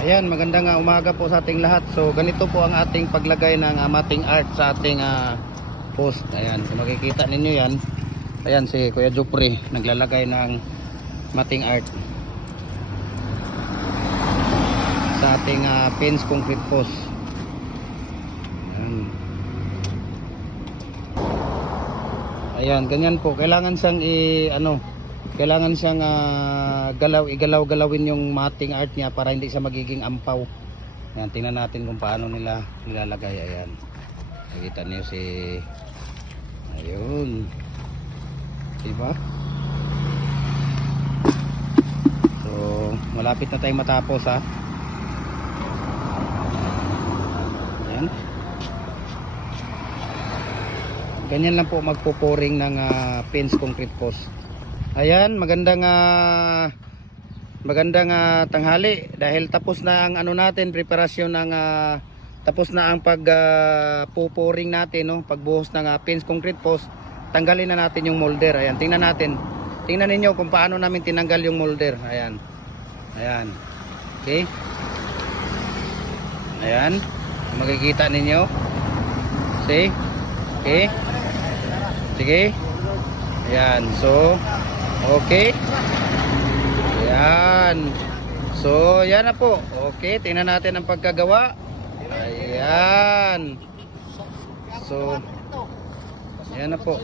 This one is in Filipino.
Ayan, magandang umaga po sa ating lahat. So ganito po ang ating paglagay ng mating art sa ating post. Ayan, kung makikita ninyo yan. Ayan si Kuya Jupri naglalagay ng mating art sa ating fence concrete post. Ayan. Ayan, ganyan po. Kailangan siyang kailangan siyang igalaw-galawin yung mating art niya para hindi siya magiging ampaw. Ayan, tingnan natin kung paano nila nilalagay. Ayan, nakita niyo si ayun, diba? So malapit na tayong matapos ha. Ayan, ganyan lang po magpo-pouring ng fence concrete post. Ayan, magandang tanghali dahil tapos na ang natin, preparasyon ng tapos na ang pouring natin, no, pagbuhos ng fence concrete post. Tanggalin na natin yung molder. Ayan, tingnan natin. Tingnan niyo kung paano namin tinanggal yung molder. Ayan. Ayan. Okay? Ayan. Makikita ninyo. See? Okay? Sige. Ayan, so okay. Ayan. So, yan na po. Okay, tingnan natin ang pagkagawa. Ayan. So, yan na po.